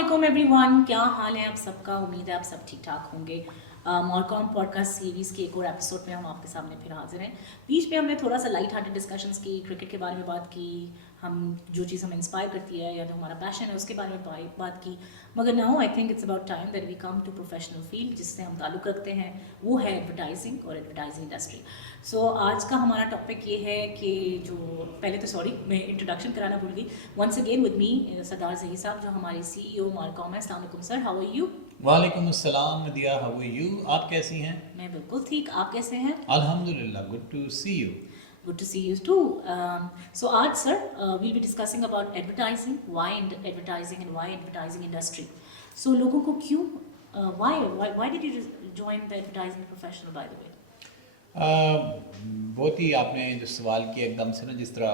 वालेकुम एवरीवन, क्या हाल है आप सबका। उम्मीद है आप सब ठीक ठाक होंगे। मॉलकॉम पॉडकास्ट सीरीज़ के एक और एपिसोड में हम आपके सामने फिर हाजिर हैं। बीच में हमने थोड़ा सा लाइट हार्टेड डिस्कशंस की, क्रिकेट के बारे में बात की, हम जो चीज़ हमें इंस्पायर करती है या जो हमारा पैशन है उसके बारे में बात की। मगर now I think it's about time that we come to professional field जिससे हम ताल्लुक़ रखते हैं, वो है एडवर्टाइजिंग और एडवर्टाइजिंग इंडस्ट्री। सो आज का हमारा टॉपिक ये है कि जो पहले तो सॉरी मैं इंट्रोडक्शन कराना भूल गई। वंस अगेन विद मी सरदार ज़ही साहब जो हमारे CEO मालकॉम है। अस्सलाम वालेकुम सर, हाउ आर यू? वालेकुम अस्सलाम मदिया, हाउ आर यू? आप कैसी हैं? मैं बिल्कुल ठीक, आप कैसे हैं? अल्हम्दुलिल्लाह, good to see you. Good to see you too. So आज sir, we'll be discussing about advertising, why advertising and why advertising industry. So लोगों को क्यों why did you join the advertising professional by the way? बहुत ही आपने जो सवाल किया एकदम से ना, जिस तरह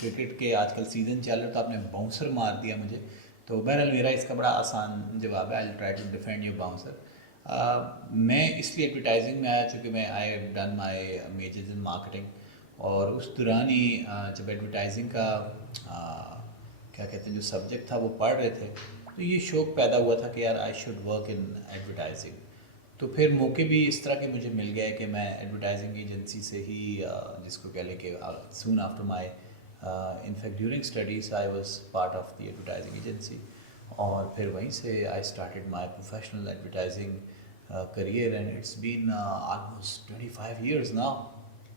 क्रिकेट के आजकल सीज़न चल रहा है तो आपने बाउंसर मार दिया मुझे। तो बहरहाल मेरा इसका बड़ा आसान जवाब है, I try to defend your bouncer. मैं इसलिए एडवर्टाइजिंग में आया चूँकि मैं I have done my majors in marketing, और उस दौरान ही जब एडवर्टाइजिंग का क्या कहते हैं जो सब्जेक्ट था वो पढ़ रहे थे तो ये शौक़ पैदा हुआ था कि यार I should work in advertising. तो फिर मौके भी इस तरह के मुझे मिल गए कि मैं एडवर्टाइजिंग एजेंसी से ही जिसको कह लें कि soon after my in fact during studies I was part of the advertising agency, और फिर वहीं से I started my professional advertising career and it's been almost 25 years now.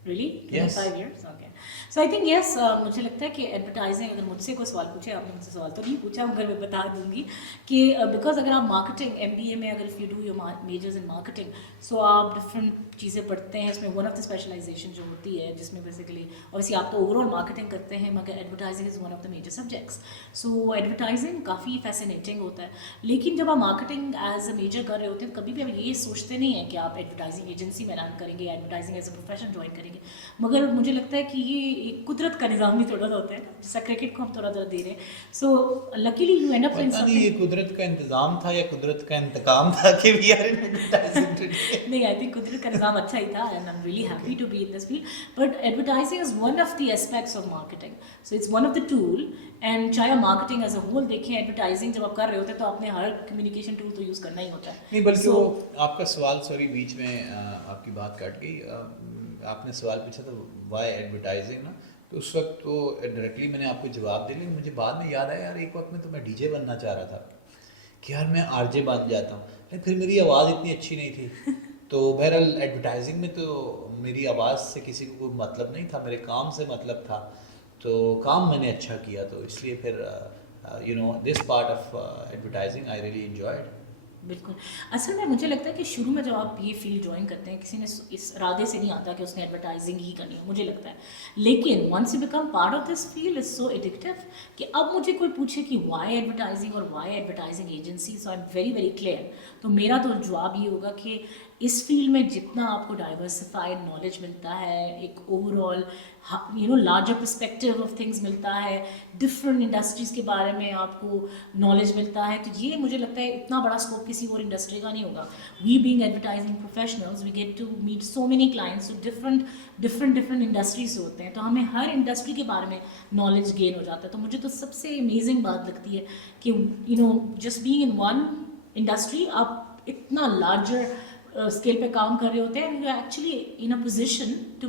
Really? Yes. 25 years? Okay. So I think yes, मुझे लगता है कि advertising, अगर मुझसे कोई सवाल पूछे, आपने मुझसे सवाल तो नहीं पूछा मगर मैं बता दूंगी कि बिकॉज अगर आप मार्केटिंग MBA में अगर if you do your majors in marketing, so आप डिफरेंट चीज़ें पढ़ते हैं। इसमें वन ऑफ द स्पेशलाइजेशन जो होती है जिसमें बेसिकली ऑब्वियसली आप तो ओवरऑल मार्केटिंग करते हैं मगर advertising is one of the major subjects. So advertising काफ़ी फैसिनेटिंग होता है, लेकिन जब आप मार्केटिंग एज अ मेजर कर रहे होते हैं कभी भी आप ये सोचते नहीं हैं कि आप एडवर्टाइजिंग एजेंसी में रन करेंगे या advertising as a profession join करेंगे। मगर मुझे लगता है कि ये एक कुदरत का निज़ाम भी थोड़ा सा होता है, जैसा क्रिकेट को हम थोड़ा थोड़ा दे रहे हैं। So luckily you and up in पता नहीं ये कुदरत का इंतज़ाम था या कुदरत का इंतकाम था कि we are in advertising today. नहीं, आई थिंक कुदरत का निज़ाम अच्छा ही था and I am really happy to be in this field. But advertising is one of the aspects of marketing, so it's one of the tool. And चाहे marketing as a whole देखें, advertising जब आप कर रहे होते हैं तो आपने हर कम्युनिकेशन टूल तो यूज़ करना ही होता है। नहीं बल्कि वो आपका सवाल, सॉरी बीच में आपकी बात कट गई, आपने सवाल पूछा था वाई एडवर्टाइजिंग ना, तो उस वक्त तो डायरेक्टली मैंने आपको जवाब दे लिया। मुझे बाद में याद आया यार एक वक्त में तो मैं DJ बनना चाह रहा था कि यार मैं RJ बन जाता हूँ, लेकिन फिर मेरी आवाज़ इतनी अच्छी नहीं थी। तो बहरहाल एडवर्टाइजिंग में तो मेरी आवाज़ से किसी को कोई मतलब नहीं था, मेरे काम से मतलब था। तो काम मैंने अच्छा किया, तो इसलिए फिर you know this part of advertising I really enjoyed. बिल्कुल। असल में मुझे लगता है कि शुरू में जब आप ये फील्ड ज्वाइन करते हैं किसी ने इस इरादे से नहीं आता कि उसने एडवर्टाइजिंग ही करनी है, मुझे लगता है। लेकिन once you become part of this field is so addictive कि अब मुझे कोई पूछे कि वाई एडवर्टाइजिंग और why advertising agency, so I am very very clear. तो मेरा तो जवाब ये होगा कि इस फील्ड में जितना आपको डाइवर्सिफाइड नॉलेज मिलता है, एक overall larger perspective of things मिलता है, डिफरेंट इंडस्ट्रीज़ के बारे में आपको नॉलेज मिलता है, तो ये मुझे लगता है इतना बड़ा स्कोप किसी और इंडस्ट्री का नहीं होगा। We being advertising professionals we get to meet so many clients जो डिफरेंट इंडस्ट्री से होते हैं, तो हमें हर इंडस्ट्री के बारे में नॉलेज गेन हो जाता है। तो मुझे तो सबसे अमेजिंग बात लगती है कि just being in one industry आप इतना लार्जर स्केल पे काम कर रहे होते हैं, you actually in a position to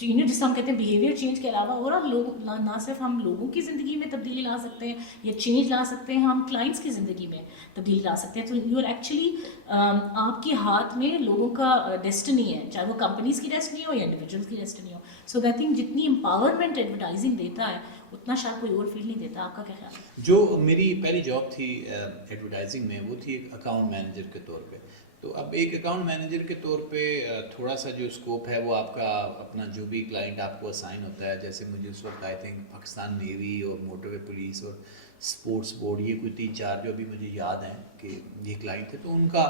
जिसे हम कहते हैं बिहेवियर चेंज के अलावा और लोग ना सिर्फ हम लोगों की ज़िंदगी में तब्दीली ला सकते हैं या चेंज ला सकते हैं, हम क्लाइंट्स की ज़िंदगी में तब्दीली ला सकते हैं। तो यू आर एक्चुअली आपके हाथ में लोगों का डेस्टिनी है, चाहे वो कंपनीज़ की डेस्टिनी हो या इंडिविजुअल्स की डेस्टिनी हो। सो आई थिंक जितनी एम्पावरमेंट एडवर्टाइजिंग देता है उतना शायद कोई और फील्ड नहीं देता। आपका क्या ख्याल है? जो मेरी पहली जॉब थी एडवर्टाइजिंग में, वो थी एक अकाउंट मैनेजर के तौर पे। तो अब एक अकाउंट मैनेजर के तौर पे थोड़ा सा जो स्कोप है वो आपका अपना जो भी क्लाइंट आपको असाइन होता है, जैसे मुझे उस वक्त आई थिंक पाकिस्तान नेवी और मोटरवे पुलिस और स्पोर्ट्स बोर्ड, ये कोई 3-4 जो अभी मुझे याद हैं कि ये क्लाइंट थे, तो उनका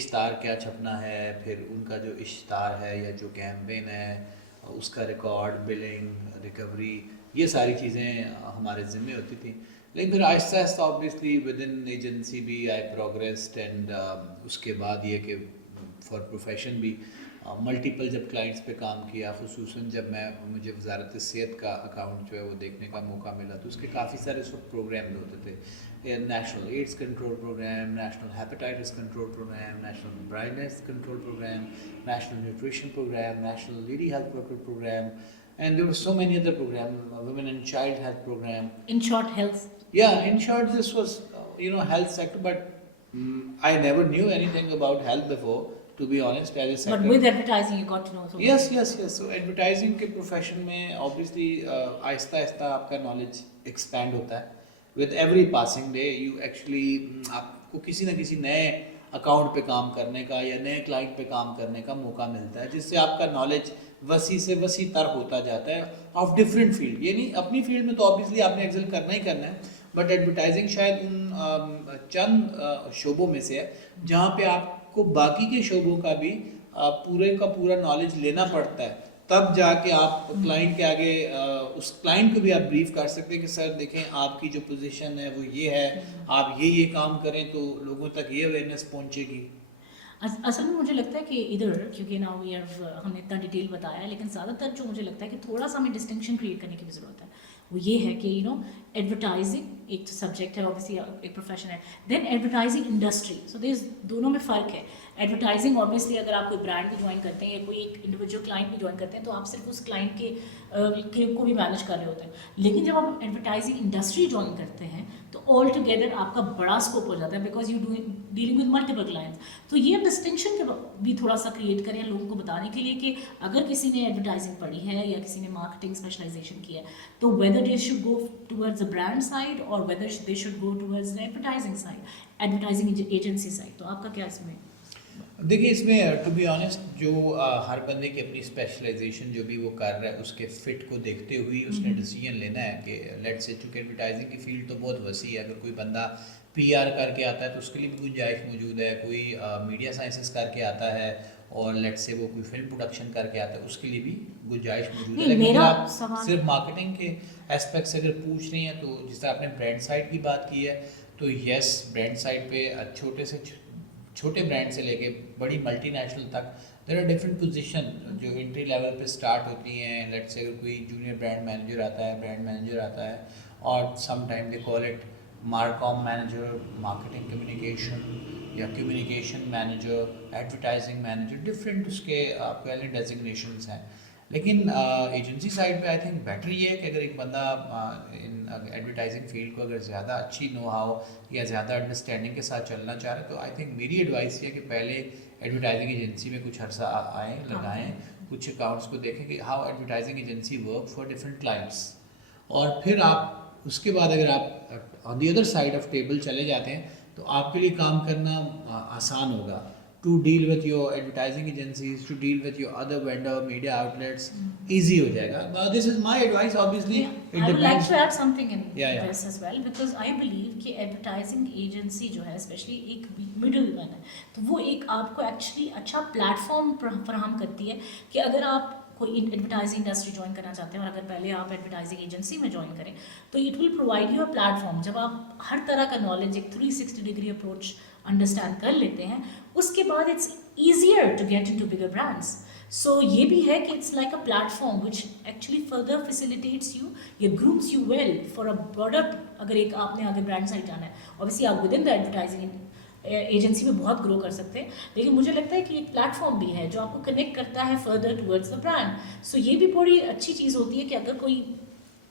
इश्तार क्या छपना है, फिर उनका जो इश्तार है या जो कैंपेन है उसका रिकॉर्ड, बिलिंग, रिकवरी, ये सारी चीज़ें हमारे ज़िम्मे होती थी। लेकिन फिर Aahista Aahista obviously with in agency भी आई प्रोग्रेस्ड, एंड उसके बाद ये कि फॉर प्रोफेशन भी ملٹیپل جب کلائنٹس پہ کام کیا، خصوصاً جب مجھے وزارت صحت کا اکاؤنٹ جو ہے وہ دیکھنے کا موقع ملا، تو اس کے کافی سارے اس وقت پروگرامز ہوتے تھے، national AIDS control programme, national hepatitis control programme, national blindness control programme, national nutrition programme, national lady health worker programme, and there were so many other programs, women and child health program. In short, health. Yeah, in short, this was health sector, but I never knew anything about health before, to be honest, as a sector. But with advertising, you got to know. Yes. So advertising کے profession میں obviously آہستہ آہستہ آپ کا knowledge expand ہوتا ہے. With every passing day, you actually آپ کو کسی نہ کسی نئے اکاؤنٹ پہ کام کرنے کا یا نئے کلائنٹ پہ کام کرنے کا موقع ملتا ہے، جس سے آپ کا نالج وسیع سے وسیع تر ہوتا جاتا ہے آف ڈفرینٹ فیلڈ. یہ نہیں اپنی فیلڈ میں تو آبویسلی آپ نے ایکسل کرنا ہی کرنا ہے، بٹ ایڈورٹائزنگ شاید ان چند شعبوں میں سے ہے جہاں پہ آپ کو باقی کے شعبوں کا بھی پورے کا پورا نالج لینا پڑتا ہے، تب جا کے آپ کلائنٹ کے آگے اس کلائنٹ کو بھی آپ بریف کر سکتے ہیں کہ سر دیکھیں آپ کی جو پوزیشن ہے وہ یہ ہے، آپ یہ کام کریں تو لوگوں تک یہ اویئرنیس پہنچے گی. اصل میں مجھے لگتا ہے کہ ادھر کیونکہ نا ہم نے اتنا ڈیٹیل بتایا ہے، لیکن زیادہ تر جو مجھے لگتا ہے کہ تھوڑا سا ہمیں ڈسٹنکشن کریٹ کرنے کی بھی ضرورت ہے، وہ یہ ہے کہ ایڈورٹائزنگ ایک سبجیکٹ ہے، اوبیسلی ایک پروفیشن ہے، دین ایڈورٹائزنگ انڈسٹری. سو دونوں میں فرق ہے. ایڈورٹائزنگ اوبیسلی اگر آپ کوئی برانڈ بھی جوائن کرتے ہیں یا کوئی ایک انڈیویجول کلائنٹ بھی جوائن کرتے ہیں تو آپ صرف اس کلائنٹ کے کو بھی مینیج کر رہے ہوتے ہیں. لیکن جب آپ ایڈورٹائزنگ انڈسٹری جوائن کرتے ہیں تو آل ٹوگیدر آپ کا بڑا اسکوپ ہو جاتا ہے، because you dealing with multiple clients. تو یہ ڈسٹنکشن بھی تھوڑا سا کریٹ کریں لوگوں کو بتانے کے لیے کہ اگر کسی نے ایڈورٹائزنگ پڑھی ہے یا کسی نے مارکیٹنگ اسپیشلائزیشن کی ہے تو whether they should go towards a brand side اور whether they should go towards advertising side, advertising agency side. تو آپ کا کیا اس میں؟ دیکھیے اس میں ٹو بی آنیسٹ جو ہر بندے کی اپنی اسپیشلائزیشن جو بھی وہ کر رہا ہے اس کے فٹ کو دیکھتے ہوئے اس نے ڈیسیجن لینا ہے کہ لیٹ سے، چونکہ ایڈورٹائزنگ کی فیلڈ تو بہت وسیع ہے. اگر کوئی بندہ پی آر کر کے آتا ہے تو اس کے لیے بھی گنجائش موجود ہے، کوئی میڈیا سائنسز کر کے آتا ہے اور لیٹ سے وہ کوئی فلم پروڈکشن کر کے آتا ہے اس کے لیے بھی گنجائش موجود ہے. لیکن آپ صرف مارکیٹنگ کے اسپیکٹ سے اگر پوچھ رہی ہیں تو جس طرح آپ نے برانڈ سائڈ کی بات کی ہے تو یس، برانڈ سائڈ پہ چھوٹے برانڈ سے لے کے بڑی ملٹی نیشنل تک دیر آر ڈفرینٹ پوزیشن جو انٹری لیول پہ اسٹارٹ ہوتی ہیں. لیٹ سے اگر کوئی جونیئر برانڈ مینیجر آتا ہے اور some time they call it marcom manager, marketing communication یا communication manager, advertising manager, different اس کے آپ کے ڈیزگنیشنس ہیں. لیکن ایجنسی سائڈ پہ آئی تھنک بیٹر یہ ہے کہ اگر ایک بندہ ان ایڈورٹائزنگ فیلڈ کو اگر زیادہ اچھی نو ہاؤ یا زیادہ انڈرسٹینڈنگ کے ساتھ چلنا چاہ رہے تو آئی تھنک میری ایڈوائس یہ ہے کہ پہلے ایڈورٹائزنگ ایجنسی میں کچھ عرصہ لگائیں، کچھ اکاؤنٹس کو دیکھیں کہ how advertising agency work for different clients, اور پھر آپ اس کے بعد اگر آپ on the other side of table چلے جاتے ہیں تو آپ کے لیے کام کرنا آسان ہوگا. to deal with your advertising agencies, to deal with your other vendor media outlets, easy ho jayega. This is my advice, obviously. Yeah, I would like to add something in this as well, because I believe کہ advertising agency جو ہے especially ایک middle man ہے تو وہ ایک آپ کو actually اچھا پلیٹفارم فراہم کرتی ہے کہ اگر آپ کوئی ایڈورٹائزنگ انڈسٹری جوائن کرنا چاہتے ہیں اور اگر پہلے آپ ایڈورٹائزنگ ایجنسی میں جوائن کریں تو it will provide you a platform. جب آپ ہر طرح کا نالج ایک 360 ڈگری اپروچ انڈرسٹینڈ کر لیتے ہیں اس کے بعد it's easier to get in to bigger brands. So یہ بھی ہے کہ it's like a platform which actually further facilitates you یا grooms you well for a broader. اگر ایک آپ نے آگے برانڈ سائڈ جانا ہے اوبیسلی آپ with in the advertising agency میں بہت گرو کر سکتے ہیں، لیکن مجھے لگتا ہے کہ ایک پلیٹ فارم بھی ہے جو آپ کو کنیکٹ کرتا ہے فردر ٹورڈز دا برانڈ. سو یہ بھی بڑی اچھی چیز ہوتی ہے کہ اگر کوئی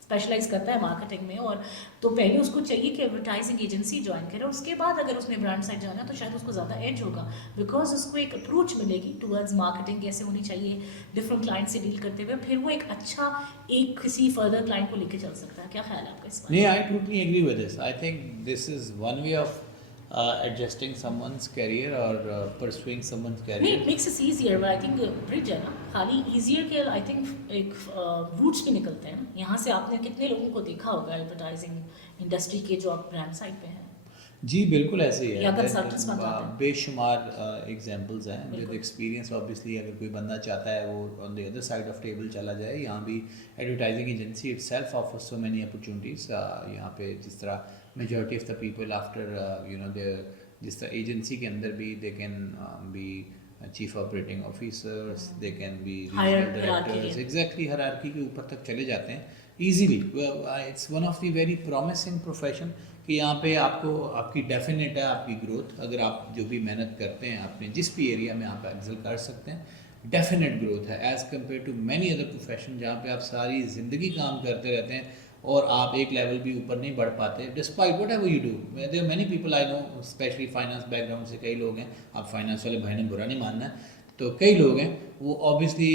اسپیشلائز کرتا ہے مارکیٹنگ میں اور تو پہلے اس کو چاہیے کہ ایڈورٹائزنگ ایجنسی جوائن کرے، اس کے بعد اگر اس نے برانڈ سائڈ جانا تو شاید اس کو زیادہ ایج ہوگا بیکاز اس کو ایک اپروچ ملے گی ٹورڈز مارکیٹنگ کیسے ہونی چاہیے ڈفرنٹ کلائنٹ سے ڈیل کرتے ہوئے، پھر وہ ایک اچھا ایک کسی فردر کلائنٹ کو لے کے چل سکتا ہے. کیا خیال ہے آپ کا اس بارے میں؟ نہیں، I totally agree with this. I think this is one way of adjusting someone's career or pursuing someone's career. نہیں، it makes it easier, but I think bridge ہے نا خالی easier کے I think ایک روٹس بھی نکلتے ہیں. یہاں سے آپ نے کتنے لوگوں کو دیکھا ہوگا ایڈورٹائزنگ انڈسٹری کے جو آپ برانڈ سائڈ پہ ہیں؟ جی بالکل ایسے ہی ہے، بے شمار ایگزامپلز ہیں ود ایکسپیرینس. اوبیسلی اگر کوئی بندہ چاہتا ہے وہ on the other side of table چلا جائے، یہاں بھی advertising agency itself offer so many opportunities. یہاں پہ جس طرح majority of the people after جس طرح ایجنسی کے اندر بھی they can be chief operating officers, they can be Higher regional hierarchy directors, के। एग्जैक्टली हायरार्की के ऊपर तक चले जाते हैं easily. It's one of the very promising profession कि यहाँ पे आपको आपकी डेफिनेट है आपकी ग्रोथ. अगर आप जो भी मेहनत करते हैं अपने जिस भी एरिया में आप एक्सेल कर सकते हैं, डेफिनेट ग्रोथ है as compare to many other profession जहाँ पे आप सारी ज़िंदगी काम करते रहते हैं और आप एक लेवल भी ऊपर नहीं बढ़ पाते despite whatever you do. There are many people I know, specially finance background से कई लोग हैं, आप फाइनेंस वाले भाई ने बुरा नहीं मानना है, तो कई लोग हैं वो ऑब्वियसली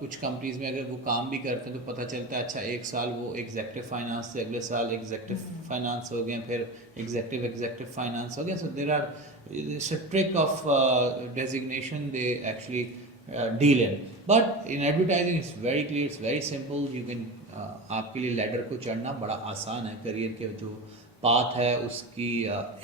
कुछ कंपनीज़ में अगर वो काम भी करते हैं तो पता चलता है अच्छा एक साल वो एग्जेक्टिव फाइनेंस से, अगले साल एग्जेक्टिव फाइनेंस हो गए, फिर एग्जेक्टिव फाइनेंस हो गया. So there are it's a trick of designation they actually deal in. But in advertising it's very clear, it's very simple. You can आपके लिए लैडर को चढ़ना बड़ा आसान है, करियर के जो पाथ है उसकी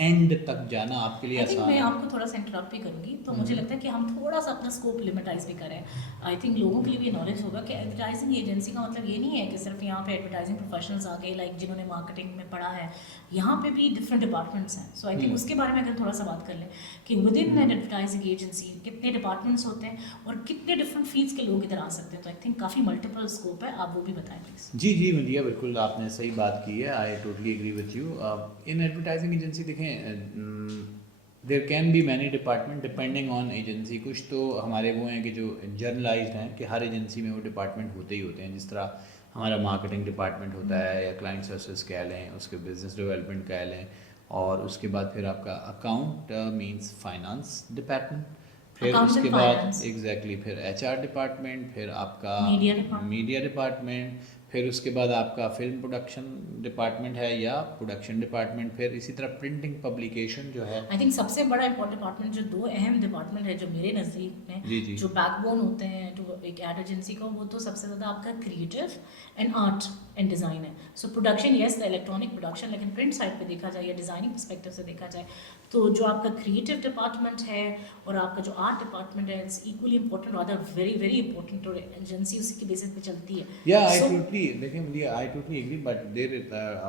एंड तक जाना आपके लिए आई थिंक आसान मैं है. आपको थोड़ा सा इंटरप्ट भी करूंगी, तो मुझे लगता है कि हम थोड़ा सा अपना स्कोप लिमिटाइज भी करें. आई थिंक लोगों के लिए भी नॉलेज होगा कि एडवर्टाइजिंग एजेंसी का मतलब ये नहीं है कि सिर्फ यहाँ पे एडवर्टाइजिंग प्रोफेशनल्स आ गए लाइक जिन्होंने मार्केटिंग में पढ़ा है. यहाँ पे भी डिफरेंट डिपार्टमेंट्स हैं. सो आई थिंक उसके बारे में अगर थोड़ा सा बात कर लें कि with in an advertising agency कितने डिपार्टमेंट्स होते हैं और कितने डिफरेंट फील्ड्स के लोग इधर आ सकते हैं. तो आई थिंक काफ़ी मल्टीपल स्कोप है, आप वो भी बताएं प्लीज़. जी जी मलिया, बिल्कुल आपने सही बात की है. I totally agree with you. In advertising agency देखें there can be many department depending on agency. कुछ तो हमारे वो हैं कि जो जर्नलाइज्ड हैं कि हर एजेंसी में वो डिपार्टमेंट होते ही होते हैं. जिस तरह हमारा मार्केटिंग डिपार्टमेंट होता है या क्लाइंट सर्विसेज कह लें, उसके बिजनेस डेवलपमेंट कह लें, और उसके बाद फिर आपका अकाउंट मींस फाइनेंस डिपार्टमेंट, फिर Accounts उसके and बाद finance. एग्जैक्टली फिर एचआर डिपार्टमेंट, फिर आपका Media department. मीडिया डिपार्टमेंट, फिर उसके बाद आपका फिल्म प्रोडक्शन डिपार्टमेंट है या प्रोडक्शन डिपार्टमेंट, फिर इसी तरह प्रिंटिंग पब्लिकेशन जो है. आई थिंक सबसे बड़ा इंपॉर्टेंट डिपार्टमेंट जो दो अहम डिपार्टमेंट है जो मेरे नज़दीक में जी, जी. जो बैकबोन होते हैं जो एक एड एजेंसी का, वो तो सबसे ज़्यादा आपका creative and art and design है. So production yes the electronic production, लेकिन प्रिंट साइड पे देखा जाए या डिज़ाइनिंग पर्सपेक्टिव से देखा जाए तो जो आपका क्रिएटिव डिपार्टमेंट है और आपका जो आर्ट डिपार्टमेंट है it's equally important, rather very very important. और एजेंसी उसी के बेसिस पे चलती है. Yeah, I So- totally, देखिए मुझे I totally agree, but there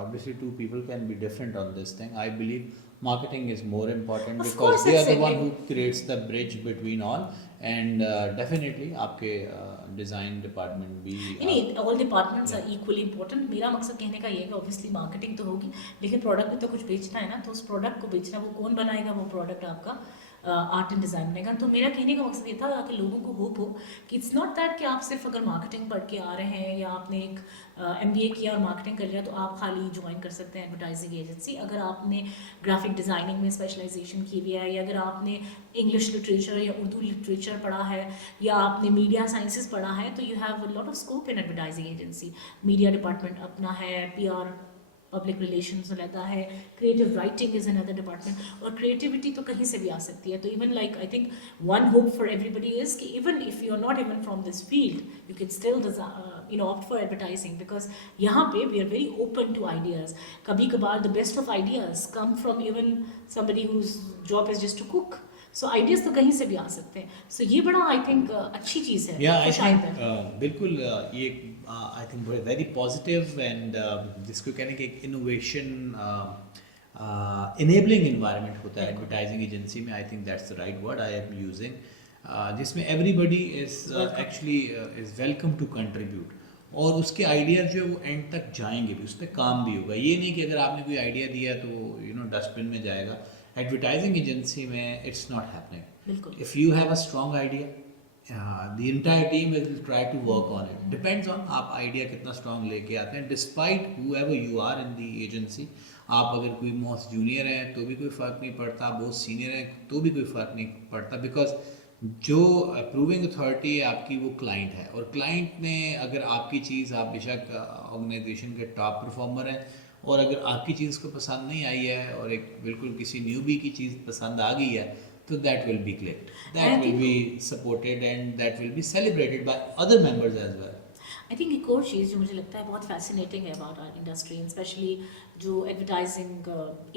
obviously two people can be different on this thing. I believe marketing is more important Of because course, they are the exactly. one who creates the bridge between all, and definitely आपके design department भी नहीं, all departments are equally important. मेरा मकसद कहने का ये है कि ऑब्वियसली मार्केटिंग तो होगी लेकिन प्रोडक्ट भी तो कुछ बेचना है ना. तो उस प्रोडक्ट को बेचना वो कौन बनाएगा, वो प्रोडक्ट आपका आर्ट एंड डिज़ाइन बनेगा. तो मेरा कहने का मकसद ये था कि लोगों को होप हो कि इट्स नॉट दैट कि आप सिर्फ अगर मार्केटिंग पढ़ के आ रहे हैं या आपने एक MBA किया और मार्केटिंग कर लिया तो आप खाली ज्वाइन कर सकते हैं एडवर्टाइजिंग एजेंसी. अगर आपने ग्राफिक डिज़ाइनिंग में स्पेशलाइजेशन की हुई है या अगर आपने इंग्लिश लिटरेचर या उर्दू लिटरेचर पढ़ा है या आपने मीडिया साइंसेस पढ़ा है तो you have a lot of scope in advertising agency. Media department अपना है, PR पब्लिक रिलेशंस रहता है, creative writing is another department. और क्रिएटिविटी तो कहीं से भी आ सकती है. तो even like I think one hope for everybody is कि even if you are not even from this field you can still opt for advertising because यहाँ पे we are very open to ideas. कभी कभार the best of ideas come from even somebody whose job is just to cook. So ideas तो कहीं से भी आ सकते हैं. सो ये बड़ा आई थिंक अच्छी चीज़ है. Yeah, I शायद think है. बिल्कुल ये I think very positive and जिसको कहने के एक इनोवेशन इनेबलिंग इन्वायरमेंट होता है एडवर्टाइजिंग एजेंसी में. I think that's the right word I am using, जिसमें everybody is actually is welcome to contribute और उसके आइडियाज जो है वो एंड तक जाएंगे भी, उस पर काम भी होगा. ये नहीं कि अगर आपने कोई आइडिया दिया तो डस्टबिन में जाएगा. एडवर्टाइजिंग एजेंसी में इट्स नॉट हैपनिंग. बिल्कुल. If you have a strong idea, the entire team will try to work on it. Depends on आप आइडिया कितना स्ट्रॉन्ग लेके आते हैं. Despite whoever you are in the agency, आप अगर कोई मोस्ट जूनियर हैं तो भी कोई फ़र्क नहीं पड़ता, आप बहुत सीनियर हैं तो भी कोई फ़र्क नहीं पड़ता, बिकॉज जो अप्रूविंग अथॉरिटी है आपकी वो क्लाइंट है. और क्लाइंट ने अगर आपकी चीज़, आप बेशक ऑर्गेनाइजेशन के टॉप परफॉर्मर हैं और अगर आपकी चीज़ को पसंद नहीं आई है और एक बिल्कुल किसी न्यूबी की चीज़ पसंद आ गई है तो that will be clicked, that will be supported and that will be celebrated by other members as well. I think एक और चीज़ जो मुझे लगता है बहुत फैसिनेटिंग है अबाउट आवर इंडस्ट्री, स्पेशली जो एडवर्टाइजिंग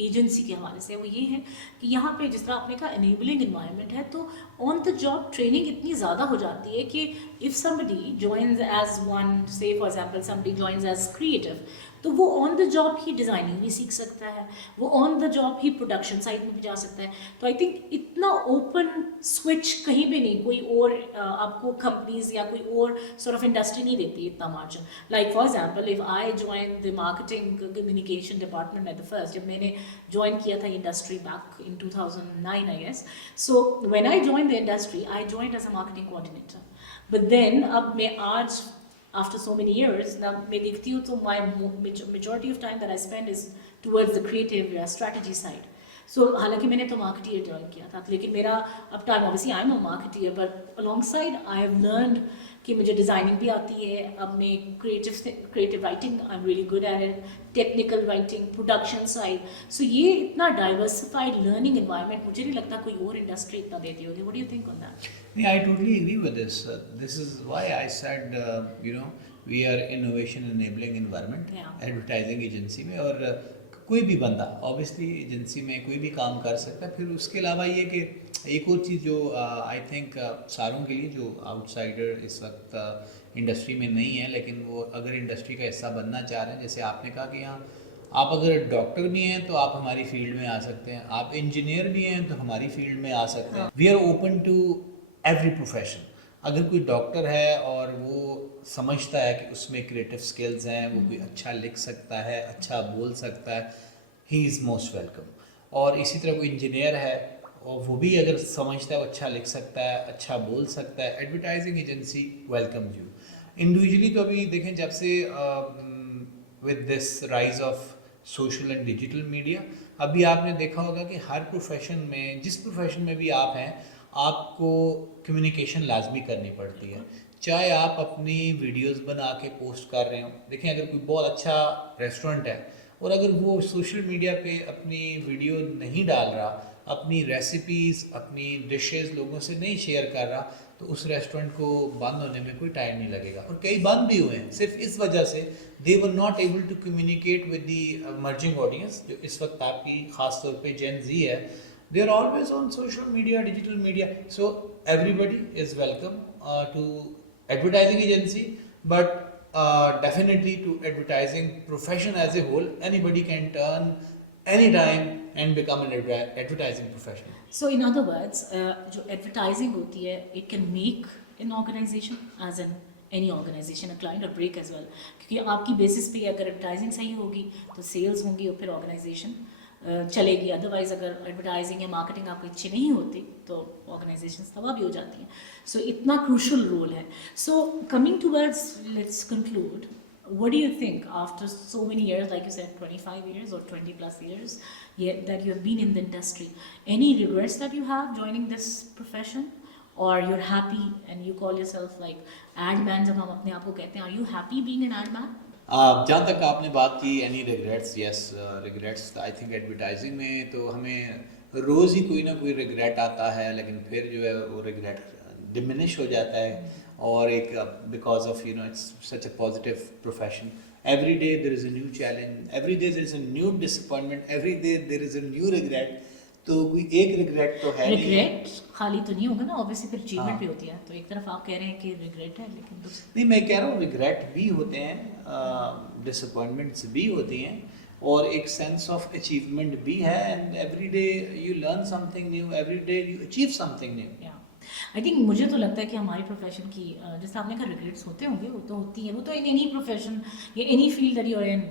एजेंसी के हवाले से, वो ये है कि यहाँ पे जिस तरह आपने कहा इनेबलिंग इन्वायरमेंट है, तो ऑन द जॉब ट्रेनिंग इतनी ज़्यादा हो जाती है कि if somebody joins as one, say for example somebody joins as creative, तो वो ऑन द जॉब ही डिज़ाइनिंग भी सीख सकता है, वो ऑन द जॉब ही प्रोडक्शन साइड में भी जा सकता है. तो आई थिंक इतना ओपन स्विच कहीं भी नहीं, कोई और आपको कंपनीज या कोई और सॉर्ट ऑफ इंडस्ट्री नहीं देती इतना margin. Like for example if I join the marketing communication department at the first, जब मैंने ज्वाइन किया था industry back in 2009 I guess, so when I join the industry I join as a marketing coordinator. But then अब मैं आज after so many years now मैं देखती हूँ तो my majority of time that I spend is towards the creative strategy side. So हालांकि मैंने तो marketeer join किया था, लेकिन मेरा अब time obviously I'm a marketeer but alongside I have learned कि मुझे डिज़ाइनिंग भी आती है, अब मैं creative writing I am really good at it, technical writing, production side. So ये इतना डाइवर्सिफाइड लर्निंग एनवायरनमेंट मुझे नहीं लगता कोई और इंडस्ट्री इतना देती होगी. What do you think on that? Yeah, I totally agree with this. This is why I said, we are innovation enabling environment, Yeah. advertising agency में, और कोई भी बंदा ऑब्वियसली एजेंसी में कोई भी काम कर सकता है. फिर उसके अलावा ये कि एक और चीज़ जो आई थिंक सारों के लिए जो आउटसाइडर इस वक्त इंडस्ट्री में नहीं है, लेकिन वो अगर इंडस्ट्री का हिस्सा बनना चाह रहे हैं, जैसे आपने कहा कि यहाँ आप अगर डॉक्टर भी हैं तो आप हमारी फील्ड में आ सकते हैं, आप इंजीनियर भी हैं तो हमारी फील्ड में आ सकते हैं. We are open to every profession. अगर कोई डॉक्टर है और वो समझता है कि उसमें क्रिएटिव स्किल्स हैं, वो कोई अच्छा लिख सकता है, अच्छा बोल सकता है, ही इज़ मोस्ट वेलकम. और इसी तरह कोई इंजीनियर है और वो भी अगर समझता है वो अच्छा लिख सकता है, अच्छा बोल सकता है, advertising agency welcome you. Individually तो अभी देखें जब से with this rise of social and digital media, अभी आपने देखा होगा कि हर प्रोफेशन में, जिस प्रोफेशन में भी आप हैं, आपको कम्युनिकेशन लाजमी करनी पड़ती है. चाहे आप अपनी वीडियोस बना के पोस्ट कर रहे हो, देखें अगर कोई बहुत अच्छा रेस्टोरेंट है और अगर वो सोशल मीडिया पे अपनी वीडियो नहीं डाल रहा, अपनी रेसिपीज़, अपनी डिशेस लोगों से नहीं शेयर कर रहा, तो उस रेस्टोरेंट को बंद होने में कोई टाइम नहीं लगेगा. और कई बंद भी हुए हैं सिर्फ इस वजह से they were not able to communicate with the emerging audience, जो इस वक्त आपकी ख़ास तौर पे जेन जी है. They are always on social media, digital media. So everybody is welcome to advertising agency, but definitely to advertising profession as a whole. Anybody can turn anytime and become an advertising professional. So in other words, जो advertising होती है, it can make an organization as in any organization a client or break as well. क्योंकि आपकी basis पे अगर advertising सही होगी तो sales होंगी और फिर organization चलेगी. अदरवाइज अगर एडवर्टाइजिंग या मार्केटिंग आपको अच्छी नहीं होती तो ऑर्गेनाइजेशंस तबाह भी हो जाती हैं. सो इतना क्रूशल रोल है. So coming towards, let's conclude, what do you think after so many years, like you said 25 years or 20 plus years that you have been in the industry, any regrets that you have joining this profession, or you're happy and you call yourself like ad man, जब हम अपने आप को कहते हैं, are you happy being an ad man? जहाँ तक आपने बात की any regrets, yes regrets, I think advertising में तो हमें रोज़ ही कोई ना कोई रिग्रेट आता है, लेकिन फिर जो है वो रिग्रेट डिमिनिश हो जाता है. और एक because of it's such a positive profession. Every day there is a new challenge, every day there is a new disappointment, every day there is a new regret. तो कोई एक रिग्रेट तो है नहीं. रिग्रेट खाली तो नहीं होगा ना, ऑब्वियसली फिर अचीवमेंट भी होती है. तो एक तरफ आप कह रहे हैं कि रिग्रेट है, लेकिन नहीं, मैं कह रहा हूँ रिग्रेट भी होते हैं, डिसअपॉइंटमेंट्स भी होती हैं, और एक सेंस ऑफ अचीवमेंट भी है. And every day you learn something new, every day you achieve something new. I think मुझे तो लगता है कि हमारी प्रोफेशन की, जैसे आपने कहा रिग्रेट्स होते होंगे, वो तो होती है, वो तो इन एनी प्रोफेशन या any field that you are in.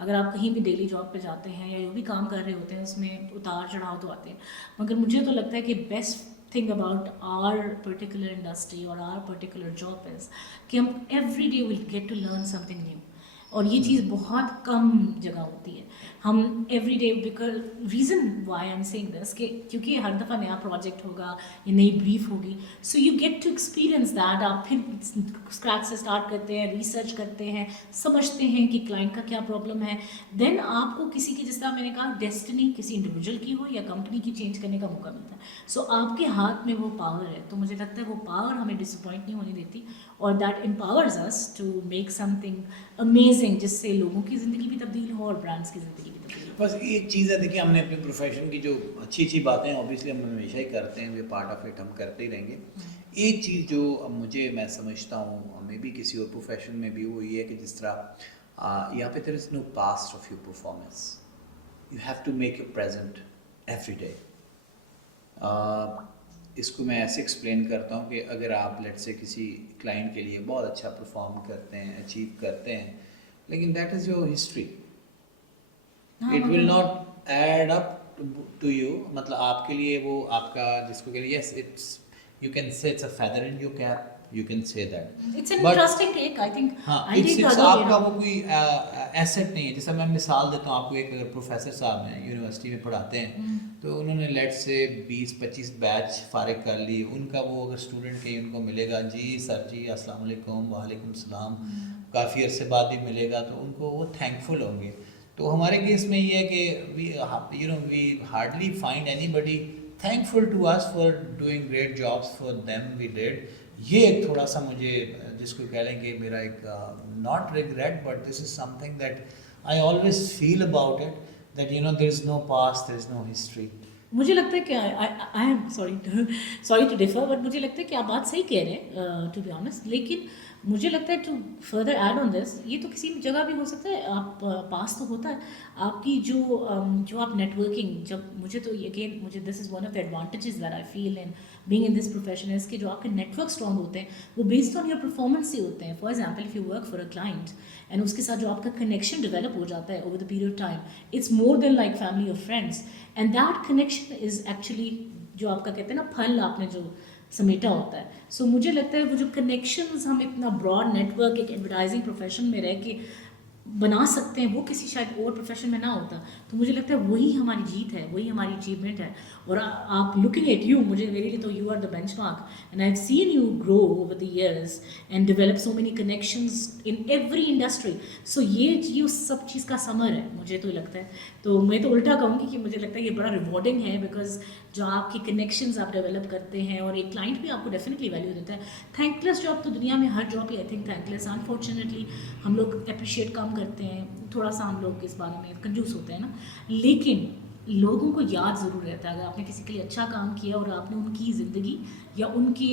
अगर आप कहीं भी डेली जॉब पे जाते हैं या जो भी काम कर रहे होते हैं, उसमें उतार चढ़ाव तो आते हैं. मगर मुझे तो लगता है कि best thing about our particular industry और आवर पर्टिकुलर जॉब इज़ कि हम every day will get to learn something new. और ये चीज़ बहुत कम जगह होती है. हम every day, because reason why I am saying this कि क्योंकि हर दफ़ा नया प्रोजेक्ट होगा या नई ब्रीफ होगी, so you get to experience that. आप फिर स्क्रैच से स्टार्ट करते हैं, रिसर्च करते हैं, समझते हैं कि क्लाइंट का क्या प्रॉब्लम है. देन आपको किसी की, जिस तरह मैंने कहा, डेस्टिनी किसी इंडिविजुअल की हो या कंपनी की चेंज करने का मौका मिलता है. सो आपके हाथ में वो पावर है. तो मुझे लगता है वो पावर हमें डिसअपॉइंट नहीं होने देती, और that empowers us to make something amazing amazing जिससे लोगों की ज़िंदगी भी तब्दील हो और ब्रांड्स की ज़िंदगी भी तब्दील हो। बस एक चीज़ है, देखिए हमने अपने प्रोफेशन की जो अच्छी अच्छी बातें ऑब्वियसली हम हमेशा ही करते हैं, वे पार्ट ऑफ इट हम करते ही रहेंगे। एक चीज़ जो अब मुझे मैं समझता हूँ मे बी किसी और प्रोफेशन में भी वो ये है कि जिस तरह यहाँ पे there is no past of your performance, you have to make your present every day. इसको मैं ऐसे एक्सप्लेन करता हूँ कि अगर आप लेट्स से किसी क्लाइंट के लिए बहुत अच्छा परफॉर्म करते हैं, अचीव करते हैं, लेकिन that is your history, it will not add up to you, मतलब आपके लिए वो आपका जिसको कह yes it's you can say it's a feather in your cap, you can say that, it's an interesting take I think. हाँ it's आपका वो कोई एसेट नहीं है। जैसे मैं मिसाल देता हूँ आपको, एक अगर प्रोफेसर साहब हैं यूनिवर्सिटी में पढ़ाते हैं तो उन्होंने लेट से 20-25 बैच फारिग कर लिए, उनका वो अगर स्टूडेंट कहीं उनको मिलेगा जी सर जी अस्सलाम वालेकुम, वालेकुम सलाम, काफ़ी अरसे बाद भी मिलेगा तो उनको वो थैंकफुल होंगे। तो हमारे केस में ये है कि we hardly find anybody thankful to us for doing great jobs for them we did. ये एक थोड़ा सा मुझे जिसको कह लें कि मेरा एक not regret but this is something that I always feel about it, that you know there is no past, there is no history. मुझे लगता है कि I am sorry to differ, but मुझे लगता है कि आप बात सही कह रहे हैं टू बी ऑनेस्ट। लेकिन मुझे लगता है to further add on this, ये तो किसी जगह भी हो सकता है, आप पास तो होता है आपकी जो आप नेटवर्किंग, जब मुझे तो अगेन मुझे this is one of the advantages that I feel in being in this profession is कि जो आपके नेटवर्क स्ट्रॉन्ग होते हैं वो बेस्ड ऑन योर परफॉर्मेंस से होते हैं। For example if you work for a client and उसके साथ जो आपका कनेक्शन डेवलप हो जाता है over the period of time, it's more than like family और friends, and that connection is actually जो आपका कहते हैं ना फल आपने जो समेटा होता है। सो मुझे लगता है वो जो कनेक्शंस हम इतना ब्रॉड नेटवर्क एक एडवर्टाइजिंग प्रोफेशन में रह के बना सकते हैं वो किसी शायद और प्रोफेशन में ना होता। तो मुझे लगता है वही हमारी जीत है, वही हमारी अचीवमेंट है। और आप लुकिंग एट यू, मुझे मेरे लिए तो you are the benchmark and I have seen you grow over the years and develop so many connections in every industry. So ये उस सब चीज़ का समर है मुझे तो लगता है। तो मैं तो उल्टा कहूँगी कि मुझे लगता है ये बड़ा रिवॉर्डिंग है, बिकॉज जो आपकी कनेक्शंस आप डेवलप करते हैं और एक क्लाइंट भी आपको डेफिनेटली वैल्यू देता है। थैंकलेस जॉब तो दुनिया में हर जॉब ही आई थिंक थैंकलेस, अनफॉर्चुनेटली हम लोग अप्रिशिएट कम करते हैं, थोड़ा सा हम लोग इस बारे में कंजूस होते हैं ना, लेकिन लोगों को याद ज़रूर रहता है अगर आपने किसी के लिए अच्छा काम किया और आपने उनकी ज़िंदगी या उनके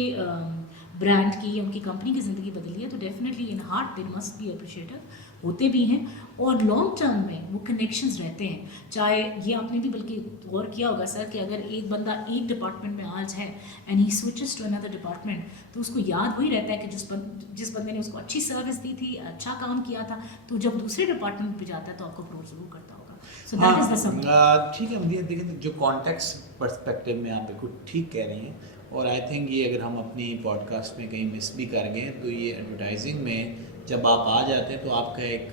ब्रांड की या उनकी कंपनी की ज़िंदगी बदली है, तो definitely in heart they must be appreciated, होते भी हैं। और लॉन्ग टर्म में वो कनेक्शंस रहते हैं। चाहे ये आपने भी बल्कि गौर किया होगा सर कि अगर एक बंदा एक डिपार्टमेंट में आज है and he switches to another department, तो उसको याद वही रहता है कि जिस बंदे ने उसको अच्छी सर्विस दी थी, अच्छा काम किया था, तो जब दूसरे डिपार्टमेंट पे जाता है तो आपको अप्रोच जरूर करता होगा। सो दैट इज द सम। ठीक है मुझे देखिए जो कॉन्टेक्स्ट पर्सपेक्टिव में आप बिल्कुल ठीक कह रही हैं, और आई थिंक ये अगर हम अपनी पॉडकास्ट में कहीं मिस भी कर गए तो ये एडवर्टाइजिंग में जब आप आ जाते हैं तो आपका एक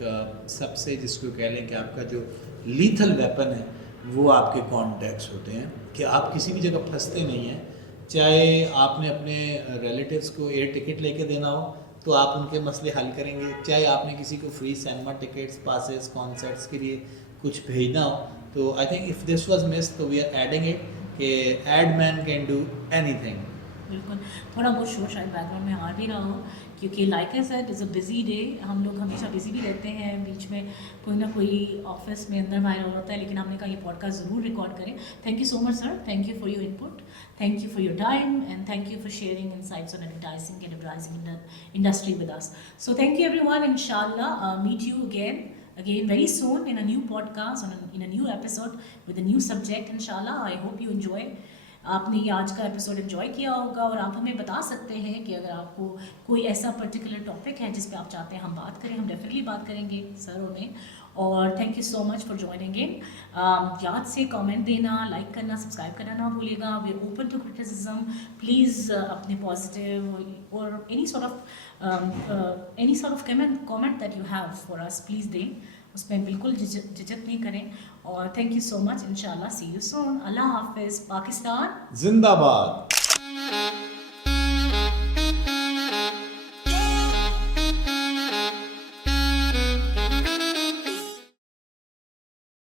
सबसे जिसको कह लें कि आपका जो लीथल वेपन है वो आपके कॉन्टैक्ट्स होते हैं, कि आप किसी भी जगह फंसते नहीं हैं। चाहे आपने अपने रिलेटिव्स को एयर टिकट लेके देना हो तो आप उनके मसले हल करेंगे, चाहे आपने किसी को free cinema tickets, passes, concerts के लिए कुछ भेजना हो, तो I think if this was miss तो वी आर एडिंग इट कि ad man can do anything. बिल्कुल, थोड़ा बहुत शोर शायद बैकग्राउंड में आ भी रहा हो, क्योंकि like I said is a busy day, हम लोग हमेशा बिजी भी रहते हैं, बीच में कोई ना कोई ऑफिस में अंदर बाहर होता है, लेकिन हमने कहा ये पॉडकास्ट ज़रूर रिकॉर्ड करें। Thank you so much sir, thank you for your input, thank you for your time and thank you for sharing insights on advertising and advertising industry with us. So thank you everyone, इंशाल्लाह meet you again very soon in a new podcast, in a new episode with a new subject inshallah. I hope you enjoy. आपने ये आज का episode enjoy किया होगा और आप हमें बता सकते हैं कि अगर आपको कोई ऐसा पर्टिकुलर टॉपिक है जिस पे आप चाहते हैं हम बात करें, हम डेफिनेटली बात करेंगे सर उन्हें। और thank you so much for joining in. याद से कमेंट देना, लाइक करना, सब्सक्राइब करना ना भूलिएगा। We are open to criticism, please अपने पॉजिटिव और any sort of comment that you have for us please दें, उसमें बिल्कुल झिझक नहीं करें। और थैंक यू सो मच, इंशाल्लाह सी यू सून। अल्लाह हाफिज़, पाकिस्तान जिंदाबाद।